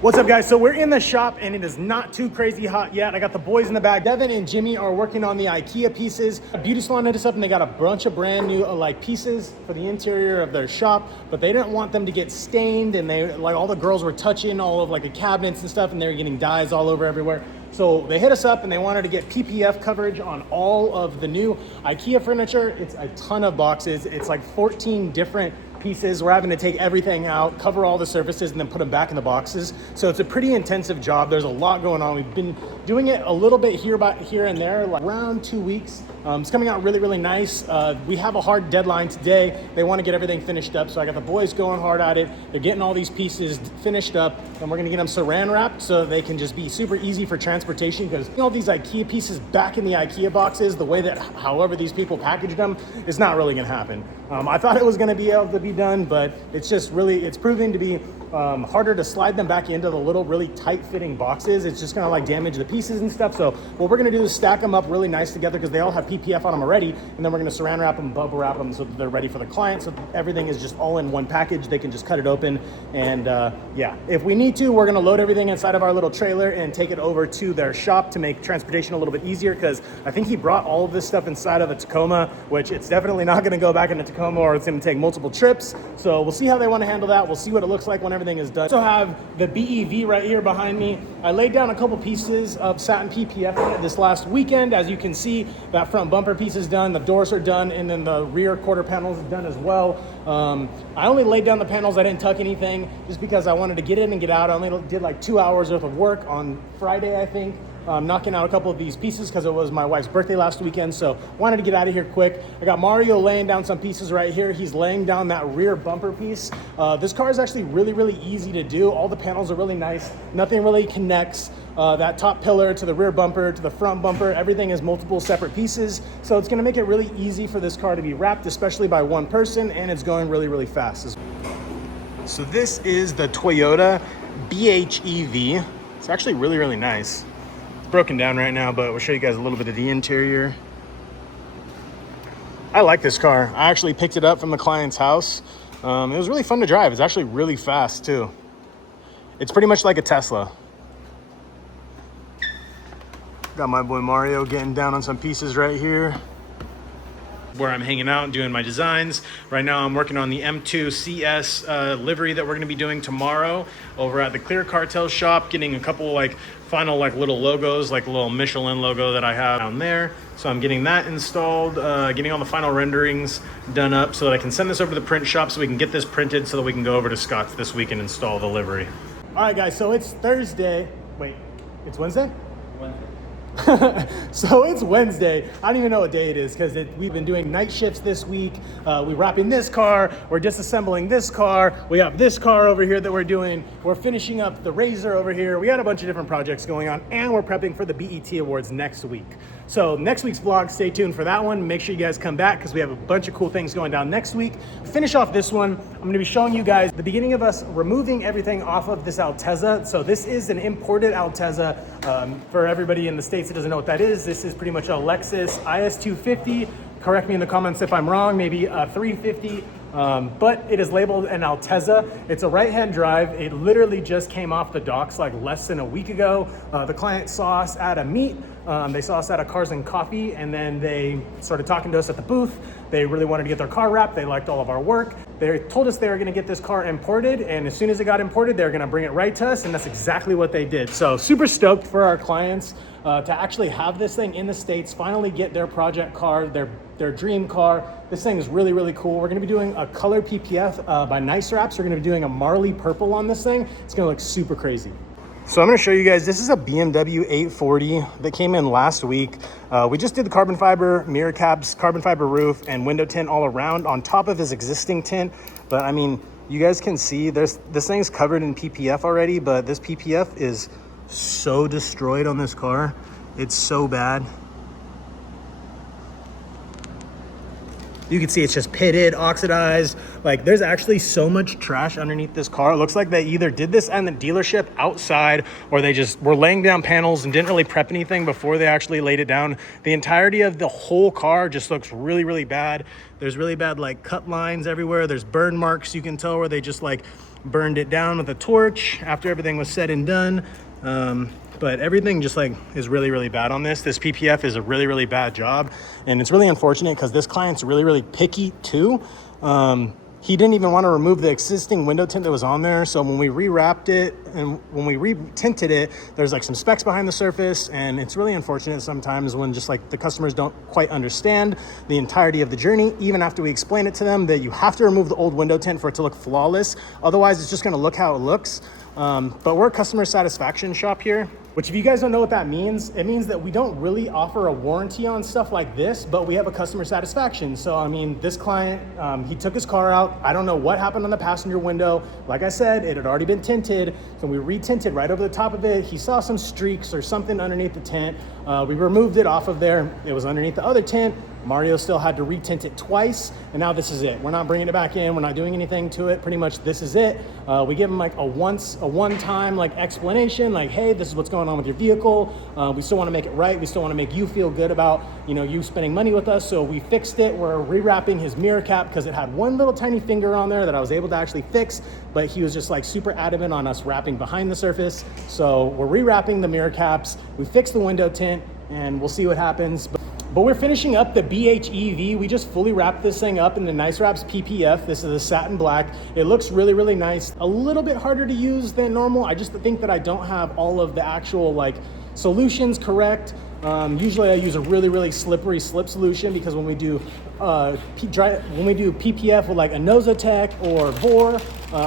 What's up, guys? So we're in the shop and it is not too crazy hot yet. I got the boys in the back. Devin and Jimmy are working on the IKEA pieces. Beauty salon did this up and they got a bunch of brand new pieces for the interior of their shop, but they didn't want them to get stained, and they all the girls were touching all of the cabinets and stuff, and they were getting dyes all over everywhere. So they hit us up and they wanted to get PPF coverage on all of the new IKEA furniture. It's a ton of boxes. It's like 14 different pieces. We're having to take everything out, cover all the surfaces, and then put them back in the boxes. So it's a pretty intensive job. There's a lot going on. We've been doing it a little bit here and there, around 2 weeks. It's coming out really, really nice. We have a hard deadline today. They want to get everything finished up. So I got the boys going hard at it. They're getting all these pieces finished up, and we're going to get them saran wrapped so they can just be super easy for transportation, because all these IKEA pieces back in the IKEA boxes, the way that however these people packaged them, is not really going to happen. I thought it was going to be able to be done, but it's just really, it's proving to be harder to slide them back into the little really tight fitting boxes. It's just gonna damage the pieces and stuff. So what we're gonna do is stack them up really nice together, because they all have PPF on them already, and then we're gonna saran wrap them, bubble wrap them, so that they're ready for the client, so everything is just all in one package. They can just cut it open, and yeah, if we need to, we're gonna load everything inside of our little trailer and take it over to their shop to make transportation a little bit easier, because I think he brought all of this stuff inside of a Tacoma, which it's definitely not gonna go back in a Tacoma, or it's gonna take multiple trips. So we'll see how they wanna handle that. We'll see what it looks like when everything is done. Also have the BEV right here behind me. I laid down a couple pieces of Satin PPF in it this last weekend. As you can see, that front bumper piece is done, the doors are done, and then the rear quarter panels is done as well. I only laid down the panels, I didn't tuck anything, just because I wanted to get in and get out. I only did 2 hours worth of work on Friday, I think. Knocking out a couple of these pieces because it was my wife's birthday last weekend, so wanted to get out of here quick. I got Mario laying down some pieces right here. He's laying down that rear bumper piece. This car is actually really, really easy to do. All the panels are really nice. Nothing really connects. That top pillar to the rear bumper to the front bumper, everything is multiple separate pieces. So it's gonna make it really easy for this car to be wrapped, especially by one person, and it's going really, really fast. So this is the Toyota BHEV. It's actually really, really nice. Broken down right now, but we'll show you guys a little bit of the interior. I like this car. I actually picked it up from the client's house. It was really fun to drive. It's actually really fast too. It's pretty much like a Tesla. Got my boy Mario getting down on some pieces right here, where I'm hanging out and doing my designs. Right now I'm working on the M2 CS livery that we're gonna be doing tomorrow over at the Clear Cartel shop, getting a couple final little logos, like a little Michelin logo that I have down there. So I'm getting that installed, getting all the final renderings done up so that I can send this over to the print shop so we can get this printed so that we can go over to Scott's this week and install the livery. All right, guys, so it's Thursday. Wait, it's Wednesday? Wednesday. So it's Wednesday. I don't even know what day it is, because we've been doing night shifts this week. We're wrapping this car, we're disassembling this car, we have this car over here that we're doing, we're finishing up the Razor over here. We got a bunch of different projects going on, and we're prepping for the BET Awards next week. So next week's vlog, stay tuned for that one. Make sure you guys come back, because we have a bunch of cool things going down next week. To finish off this one, I'm gonna be showing you guys the beginning of us removing everything off of this Altezza. So this is an imported Altezza. For everybody in the States that doesn't know what that is, this is pretty much a Lexus IS250. Correct me in the comments if I'm wrong, maybe a 350. But it is labeled an Altezza. It's a right-hand drive. It literally just came off the docks less than a week ago. The client saw us at a meet. They saw us at a Cars and Coffee, and then they started talking to us at the booth. They really wanted to get their car wrapped. They liked all of our work. They told us they were gonna get this car imported, and as soon as it got imported, they were gonna bring it right to us, and that's exactly what they did. So super stoked for our clients to actually have this thing in the States, finally get their project car, their dream car. This thing is really, really cool. We're gonna be doing a color PPF by Nice Wraps. We're gonna be doing a Marley purple on this thing. It's gonna look super crazy. So I'm gonna show you guys, this is a BMW 840 that came in last week. We just did the carbon fiber mirror caps, carbon fiber roof, and window tint all around on top of his existing tint. But I mean, you guys can see this thing's covered in PPF already, but this PPF is so destroyed on this car. It's so bad. You can see it's just pitted, oxidized. Like there's actually so much trash underneath this car. It looks like they either did this at the dealership outside, or they just were laying down panels and didn't really prep anything before they actually laid it down. The entirety of the whole car just looks really, really bad. There's really bad like cut lines everywhere. There's burn marks you can tell where they just like burned it down with a torch after everything was said and done. But everything just like is really, really bad on this. This PPF is a really, really bad job. And it's really unfortunate because this client's really, really picky too. He didn't even want to remove the existing window tint that was on there. So when we rewrapped it and when we re-tinted it, there's like some specks behind the surface. And it's really unfortunate sometimes when just like the customers don't quite understand the entirety of the journey, even after we explain it to them that you have to remove the old window tint for it to look flawless. Otherwise, it's just going to look how it looks. But we're a customer satisfaction shop here, which if you guys don't know what that means, it means that we don't really offer a warranty on stuff like this, but we have a customer satisfaction. So, I mean, this client, he took his car out. I don't know what happened on the passenger window. Like I said, it had already been tinted. So we re-tinted right over the top of it. He saw some streaks or something underneath the tint. We removed it off of there. It was underneath the other tint. Mario still had to retint it twice, and now this is it. We're not bringing it back in. We're not doing anything to it. Pretty much this is it. We give him like a one-time like explanation, like, hey, this is what's going on with your vehicle. We still want to make it right. We still want to make you feel good about, you know, you spending money with us. So we fixed it. We're rewrapping his mirror cap because it had one little tiny finger on there that I was able to actually fix, but he was just like super adamant on us wrapping behind the surface. So we're rewrapping the mirror caps. We fixed the window tint, and we'll see what happens. But we're finishing up the BHEV. We just fully wrapped this thing up in the Nice Wraps PPF. This is a satin black. It looks really, really nice. A little bit harder to use than normal. I just think that I don't have all of the actual like solutions correct. Usually I use a really, really slippery slip solution because when we do PPF with like a Nosotec or Vor,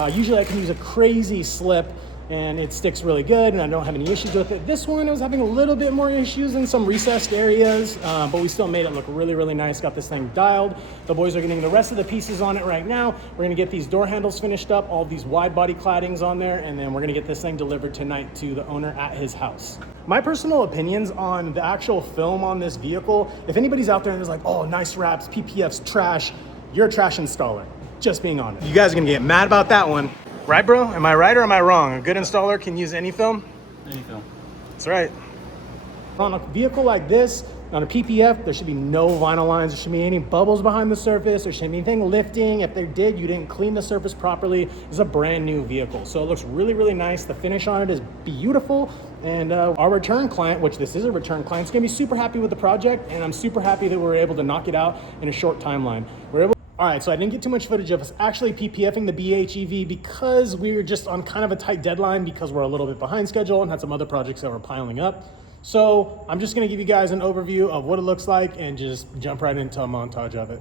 usually I can use a crazy slip and it sticks really good and I don't have any issues with it. This one I was having a little bit more issues in some recessed areas, but we still made it look really, really nice. Got this thing dialed. The boys are getting the rest of the pieces on it right now. We're gonna get these door handles finished up, all these wide body claddings on there, and then we're gonna get this thing delivered tonight to the owner at his house. My personal opinions on the actual film on this vehicle, if anybody's out there and is like, oh, Nice Wraps, PPF's trash, you're a trash installer. Just being honest. You guys are gonna get mad about that one. Right, bro? Am I right or am I wrong? A good installer can use any film? Any film. That's right. On a vehicle like this, on a PPF, there should be no vinyl lines. There shouldn't be any bubbles behind the surface. There shouldn't be anything lifting. If they did, you didn't clean the surface properly. It's a brand new vehicle. So it looks really, really nice. The finish on it is beautiful. And our return client, which this is a return client, is gonna be super happy with the project. And I'm super happy that we're able to knock it out in a short timeline. All right, so I didn't get too much footage of us actually PPFing the BHEV because we were just on kind of a tight deadline because we're a little bit behind schedule and had some other projects that were piling up. So I'm just gonna give you guys an overview of what it looks like and just jump right into a montage of it.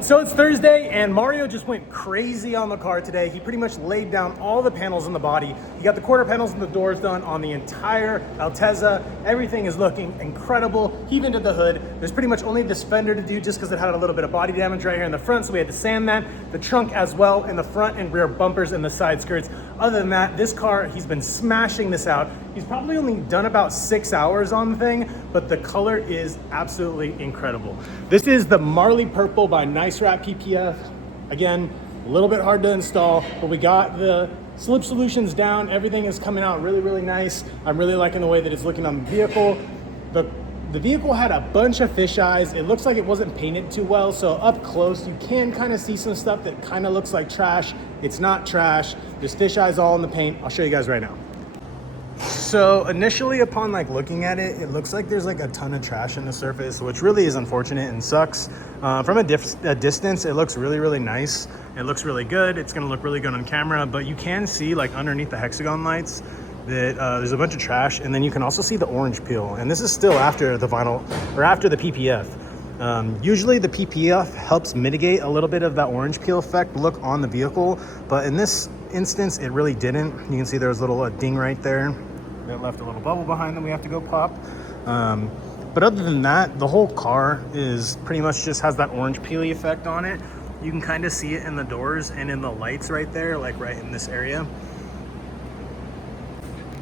So it's Thursday and Mario just went crazy on the car today. He pretty much laid down all the panels in the body. He got the quarter panels and the doors done on the entire Altezza. Everything is looking incredible. He even did the hood. There's pretty much only this fender to do just because it had a little bit of body damage right here in the front, so we had to sand that. The trunk as well, in the front and rear bumpers and the side skirts. Other than that, this car, he's been smashing this out. He's probably only done about 6 hours on the thing, but the color is absolutely incredible. This is the Marley Purple by Nice Wraps PPF. Again, a little bit hard to install, but we got the slip solutions down. Everything is coming out really, really nice. I'm really liking the way that it's looking on the vehicle. The vehicle had a bunch of fisheyes. It looks like it wasn't painted too well, so up close you can kind of see some stuff that kind of looks like trash. It's not trash. There's fisheyes all in the paint. I'll show you guys right now. So initially upon like looking at it, it looks like there's like a ton of trash in the surface, which really is unfortunate and sucks. From a distance, it looks really, really nice. It looks really good. It's gonna look really good on camera, but you can see like underneath the hexagon lights that there's a bunch of trash, and then you can also see the orange peel. And this is still after the vinyl, or after the PPF. Usually the PPF helps mitigate a little bit of that orange peel effect look on the vehicle, but in this instance, it really didn't. You can see there's a little ding right there. It left a little bubble behind that we have to go pop. But other than that, the whole car is pretty much just has that orange peely effect on it. You can kind of see it in the doors and in the lights right there, like right in this area.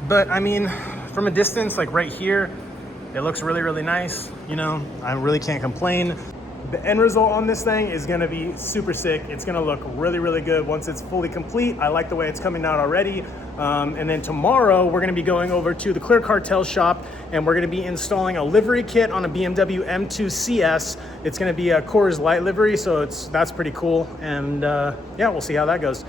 But I mean, from a distance, like right here, it looks really, really nice. You know, I really can't complain. The end result on this thing is gonna be super sick. It's gonna look really, really good once it's fully complete. I like the way it's coming out already. And then tomorrow we're gonna be going over to the Clear Cartel shop and we're gonna be installing a livery kit on a BMW M2 CS. It's gonna be a Coors Light livery, so that's pretty cool. And yeah, we'll see how that goes.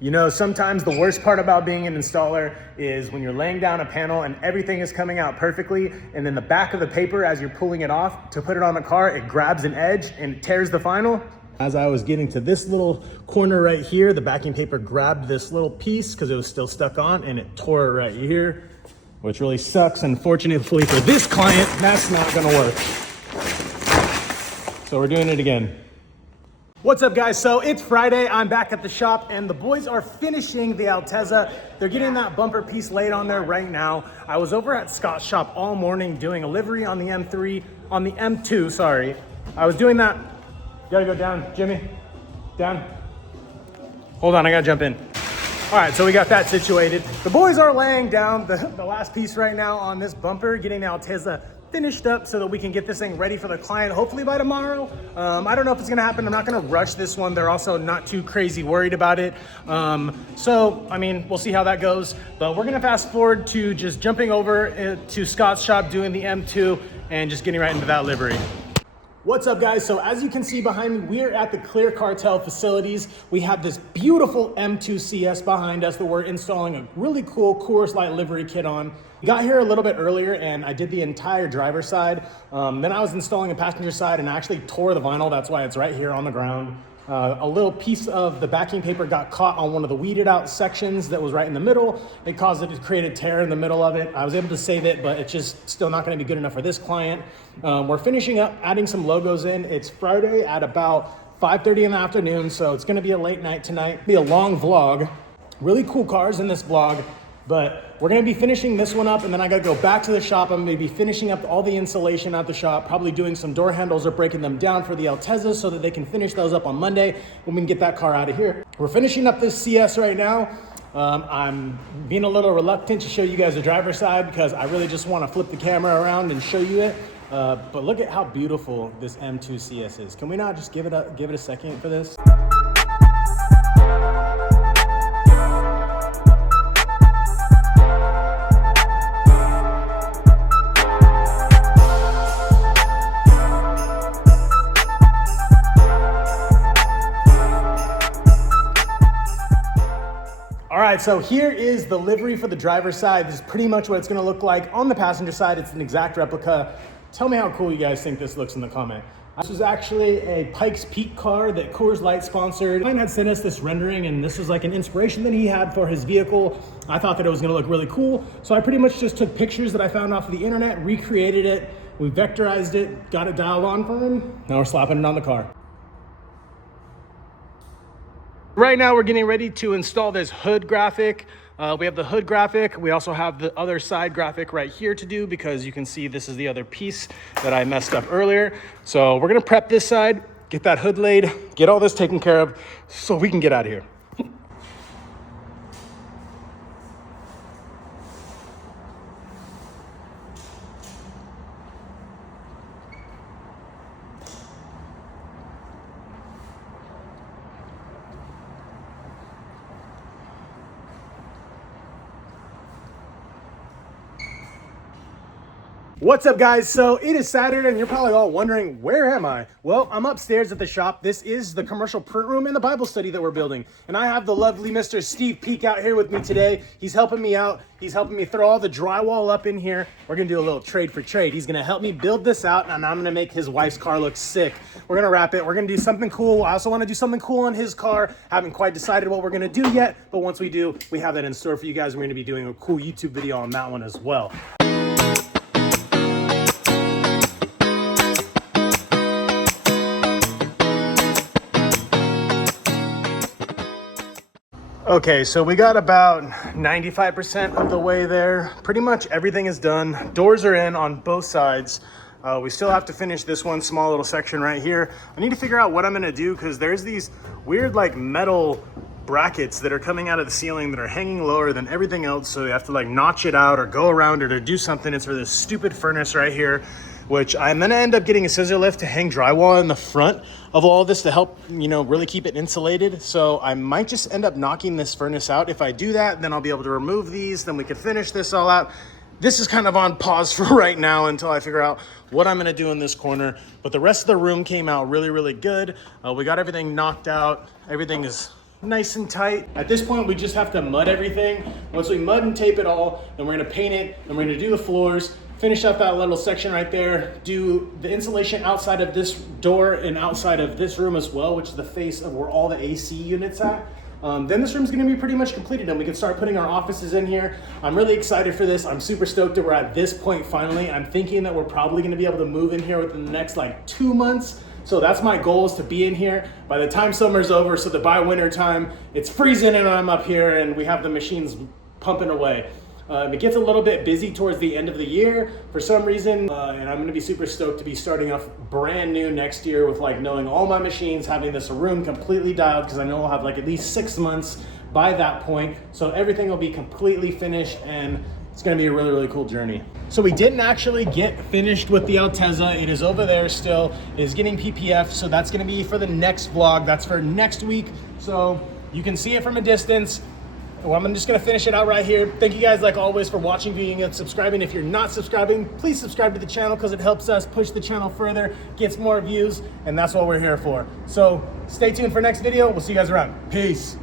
You know, sometimes the worst part about being an installer is when you're laying down a panel and everything is coming out perfectly, and then the back of the paper, as you're pulling it off to put it on the car, it grabs an edge and tears the vinyl. As I was getting to this little corner right here, the backing paper grabbed this little piece because it was still stuck on, and it tore it right here, which really sucks. Unfortunately for this client, that's not gonna work. So we're doing it again. What's up, guys? So it's Friday. I'm back at the shop and the boys are finishing the Altezza. They're getting that bumper piece laid on there right now. I was over at Scott's shop all morning doing a livery on the M2, sorry. I was doing that. You gotta go down, Jimmy, down. Hold on, I gotta jump in. All right, so we got that situated. The boys are laying down the last piece right now on this bumper, getting the Altezza finished up so that we can get this thing ready for the client, hopefully by tomorrow. I don't know if it's gonna happen. I'm not gonna rush this one. They're also not too crazy worried about it. So, I mean, we'll see how that goes. But we're gonna fast forward to just jumping over to Scott's shop, doing the M2, and just getting right into that livery. What's up, guys? So as you can see behind me, we're at the Clear Cartel facilities. We have this beautiful M2 CS behind us that we're installing a really cool Coors Light livery kit on. We got here a little bit earlier and I did the entire driver's side. Then I was installing a passenger side and I actually tore the vinyl. That's why it's right here on the ground. A little piece of the backing paper got caught on one of the weeded out sections that was right in the middle. It caused it to create a tear in the middle of it. I was able to save it, but it's just still not gonna be good enough for this client. We're finishing up adding some logos in. It's Friday at about 5:30 in the afternoon, so it's gonna be a late night tonight. Be a long vlog. Really cool cars in this vlog, but we're gonna be finishing this one up and then I gotta go back to the shop. I'm gonna be finishing up all the insulation at the shop, probably doing some door handles or breaking them down for the Altezza so that they can finish those up on Monday when we can get that car out of here. We're finishing up this CS right now. I'm being a little reluctant to show you guys the driver's side because I really just wanna flip the camera around and show you it. But look at how beautiful this M2 CS is. Can we not just give it a second for this? All right, so here is the livery for the driver's side. This is pretty much what it's gonna look like. On the passenger side, it's an exact replica. Tell me how cool you guys think this looks in the comment. This was actually a Pikes Peak car that Coors Light sponsored. Ryan had sent us this rendering and this was like an inspiration that he had for his vehicle. I thought that it was gonna look really cool. So I pretty much just took pictures that I found off of the internet, recreated it, we vectorized it, got it dialed on for him. Now we're slapping it on the car. Right now we're getting ready to install this hood graphic. We have the hood graphic. We also have the other side graphic right here to do because you can see this is the other piece that I messed up earlier. So we're gonna prep this side, get that hood laid, get all this taken care of so we can get out of here. What's up, guys? So it is Saturday and you're probably all wondering, where am I? Well, I'm upstairs at the shop. This is the commercial print room and the Bible study that we're building. And I have the lovely Mr. Steve Peak out here with me today. He's helping me out. He's helping me throw all the drywall up in here. We're gonna do a little trade for trade. He's gonna help me build this out and I'm gonna make his wife's car look sick. We're gonna wrap it. We're gonna do something cool. I also wanna do something cool on his car. Haven't quite decided what we're gonna do yet, but once we do, we have that in store for you guys. We're gonna be doing a cool YouTube video on that one as well. Okay, so we got about 95% of the way there. Pretty much everything is done. Doors are in on both sides. We still have to finish this one small little section right here. I need to figure out what I'm gonna do because there's these weird like metal brackets that are coming out of the ceiling that are hanging lower than everything else. So you have to like notch it out or go around it or do something. It's for this stupid furnace right here, which I'm gonna end up getting a scissor lift to hang drywall in the front of all this to help, you know, really keep it insulated. So I might just end up knocking this furnace out. If I do that, then I'll be able to remove these, then we can finish this all out. This is kind of on pause for right now until I figure out what I'm gonna do in this corner. But the rest of the room came out really, really good. We got everything knocked out. Everything is nice and tight. At this point, we just have to mud everything. Once we mud and tape it all, then we're gonna paint it, and we're gonna do the floors, finish up that little section right there, do the insulation outside of this door and outside of this room as well, which is the face of where all the AC units at. Then this room's gonna be pretty much completed and we can start putting our offices in here. I'm really excited for this. I'm super stoked that we're at this point finally. I'm thinking that we're probably gonna be able to move in here within the next like 2 months. So that's my goal, is to be in here by the time summer's over, so that by winter time, it's freezing and I'm up here and we have the machines pumping away. It gets a little bit busy towards the end of the year for some reason, and I'm gonna be super stoked to be starting off brand new next year with like knowing all my machines, having this room completely dialed, because I know I'll have like at least 6 months by that point. So everything will be completely finished and it's gonna be a really, really cool journey. So we didn't actually get finished with the Altezza. It is over there still. It is getting PPF, so that's gonna be for the next vlog. That's for next week. So you can see it from a distance. Well, I'm just gonna finish it out right here. Thank you guys, like always, for watching, viewing, and subscribing. If you're not subscribing, please subscribe to the channel because it helps us push the channel further, gets more views, and that's what we're here for. So stay tuned for next video. We'll see you guys around. Peace.